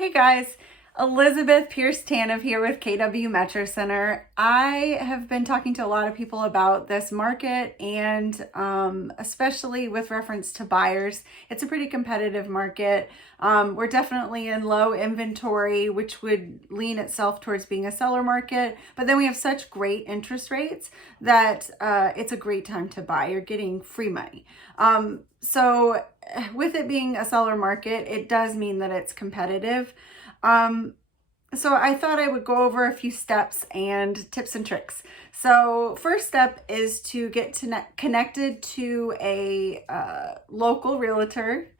Hey guys, Elizabeth Pierce Tanev here with KW Metro Center. I have been talking to a lot of people about this market and especially with reference to buyers. It's a pretty competitive market. We're definitely in low inventory, which would lean itself towards being a seller market. But then we have such great interest rates that it's a great time to buy. You're getting free money. So with it being a seller market, it does mean that it's competitive. So I thought I would go over a few steps and tips and tricks. So first step is to get connected to a local realtor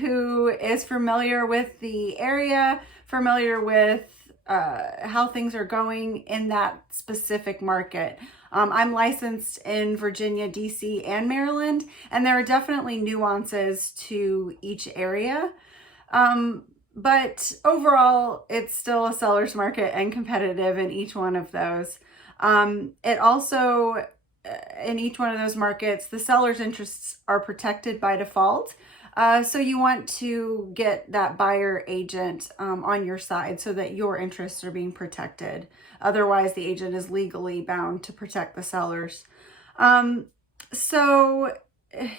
who is familiar with the area, familiar with how things are going in that specific market. I'm licensed in Virginia, DC, and Maryland, and there are definitely nuances to each area. But overall, it's still a seller's market and competitive in each one of those. It also, in each one of those markets, the seller's interests are protected by default. So you want to get that buyer agent on your side so that your interests are being protected. Otherwise, the agent is legally bound to protect the sellers. So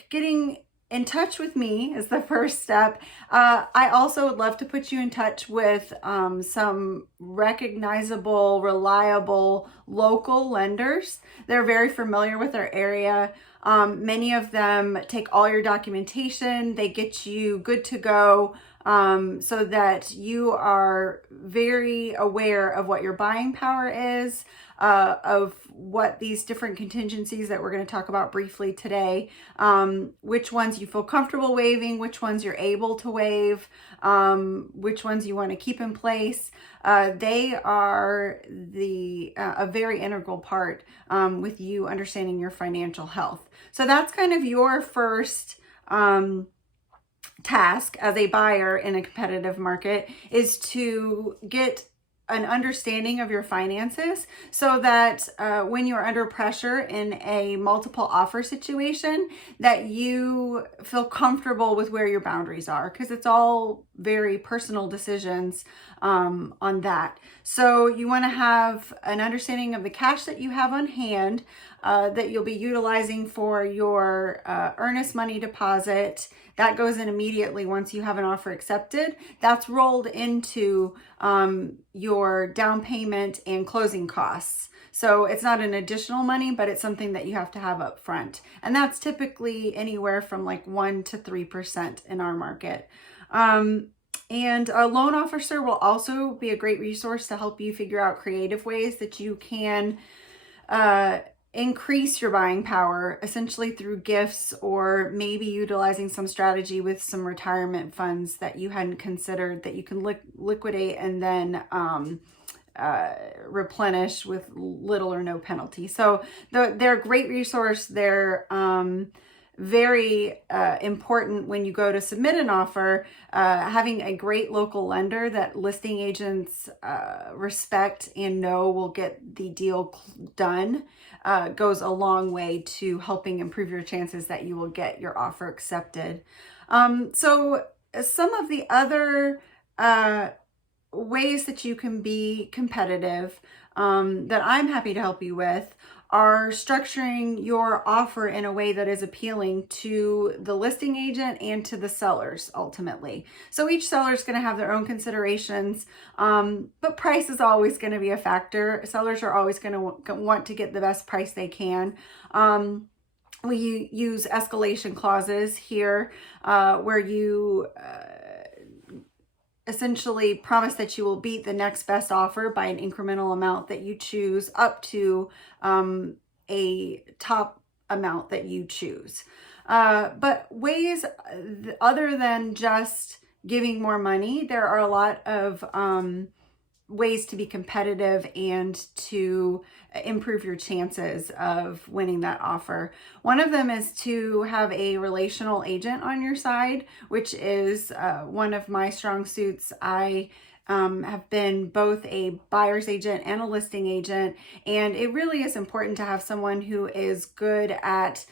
getting in touch with me is the first step. I also would love to put you in touch with some recognizable, reliable local lenders. They're very familiar with our area. Many of them take all your documentation. They get you good to go so that you are very aware of what your buying power is, of what these different contingencies that we're going to talk about briefly today, which ones you feel comfortable waiving, which ones you're able to waive, which ones you want to keep in place. They are a very integral part with you understanding your financial health. So that's kind of your first task as a buyer in a competitive market, is to get an understanding of your finances so that when you're under pressure in a multiple offer situation, that you feel comfortable with where your boundaries are, because it's all very personal decisions on that. So you want to have an understanding of the cash that you have on hand that you'll be utilizing for your earnest money deposit. That goes in immediately once you have an offer accepted. That's rolled into your down payment and closing costs. So it's not an additional money, but it's something that you have to have up front. And that's typically anywhere from like 1% to 3% in our market. And a loan officer will also be a great resource to help you figure out creative ways that you can increase your buying power, essentially through gifts, or maybe utilizing some strategy with some retirement funds that you hadn't considered that you can liquidate and then replenish with little or no penalty. So they're a great resource. They're very important when you go to submit an offer. Having a great local lender that listing agents respect and know will get the deal done goes a long way to helping improve your chances that you will get your offer accepted. So some of the other ways that you can be competitive that I'm happy to help you with are structuring your offer in a way that is appealing to the listing agent and to the sellers ultimately. So each seller is going to have their own considerations, but price is always going to be a factor. Sellers are always going to want to get the best price they can. We use escalation clauses here where you essentially promise that you will beat the next best offer by an incremental amount that you choose, up to a top amount that you choose. But ways other than just giving more money, there are a lot of ways to be competitive and to improve your chances of winning that offer. One of them is to have a relational agent on your side, which is one of my strong suits. I have been both a buyer's agent and a listing agent, and it really is important to have someone who is good at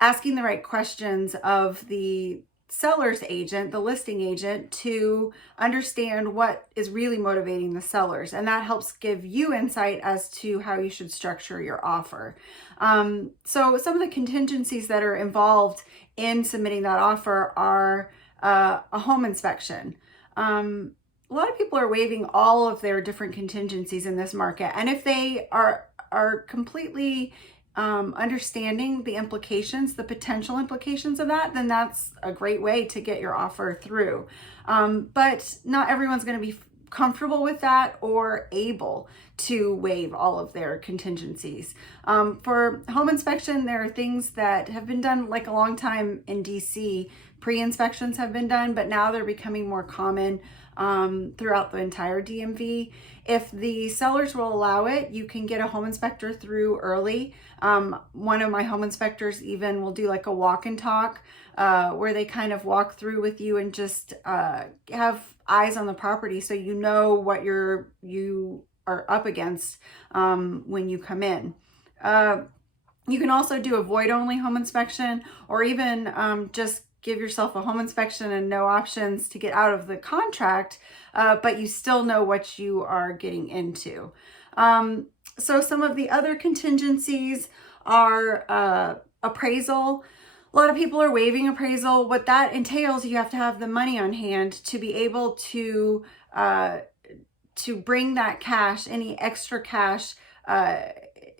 asking the right questions of the seller's agent, the listing agent, to understand what is really motivating the sellers. And that helps give you insight as to how you should structure your offer. So some of the contingencies that are involved in submitting that offer are a home inspection. A lot of people are waiving all of their different contingencies in this market. And if they are completely understanding the implications, the potential implications of that, then that's a great way to get your offer through. But not everyone's going to be comfortable with that or able to waive all of their contingencies. For home inspection, there are things that have been done like a long time in DC. Pre-inspections have been done, but now they're becoming more common throughout the entire DMV. If the sellers will allow it, you can get a home inspector through early. One of my home inspectors even will do like a walk and talk where they kind of walk through with you and just have eyes on the property so you know what you are up against when you come in. You can also do a void-only home inspection, or even just give yourself a home inspection and no options to get out of the contract, but you still know what you are getting into. So some of the other contingencies are appraisal. A lot of people are waiving appraisal. What that entails, you have to have the money on hand to be able to bring that cash, any extra cash.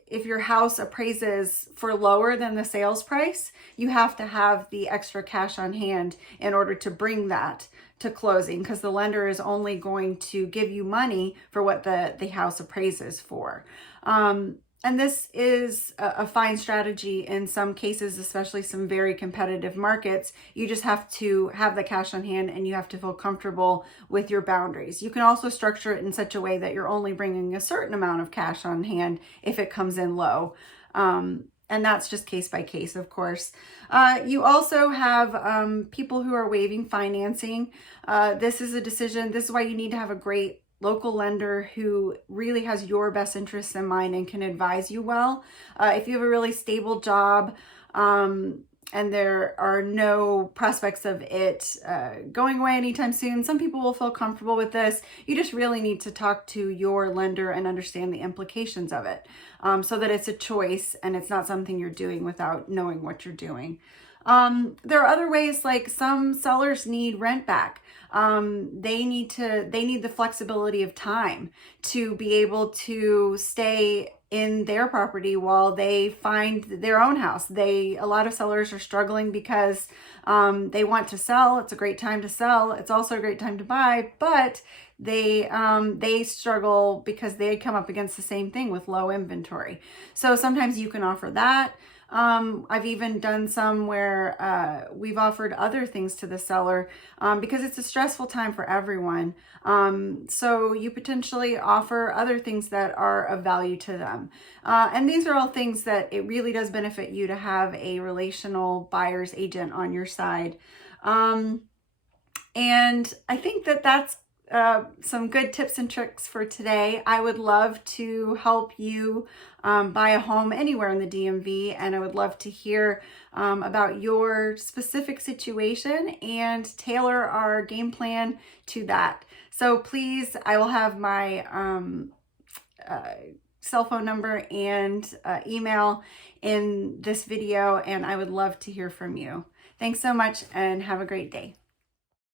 If your house appraises for lower than the sales price, you have to have the extra cash on hand in order to bring that to closing, because the lender is only going to give you money for what the house appraises for. And this is a fine strategy in some cases, especially some very competitive markets. You just have to have the cash on hand and you have to feel comfortable with your boundaries. You can also structure it in such a way that you're only bringing a certain amount of cash on hand if it comes in low. And that's just case by case, of course. You also have people who are waiving financing. This is a decision. This is why you need to have a great local lender who really has your best interests in mind and can advise you well. If you have a really stable job and there are no prospects of it going away anytime soon, some people will feel comfortable with this. You just really need to talk to your lender and understand the implications of it so that it's a choice and it's not something you're doing without knowing what you're doing. There are other ways, like some sellers need rent back. They need the flexibility of time to be able to stay in their property while they find their own house. A lot of sellers are struggling because they want to sell. It's a great time to sell. It's also a great time to buy, but they struggle because they come up against the same thing with low inventory. So sometimes you can offer that. I've even done some where we've offered other things to the seller because it's a stressful time for everyone. So you potentially offer other things that are of value to them. And these are all things that it really does benefit you to have a relational buyer's agent on your side. And I think that that's some good tips and tricks for today. I would love to help you buy a home anywhere in the DMV, and I would love to hear about your specific situation and tailor our game plan to that. So please, I will have my cell phone number and email in this video, and I would love to hear from you. Thanks so much and have a great day.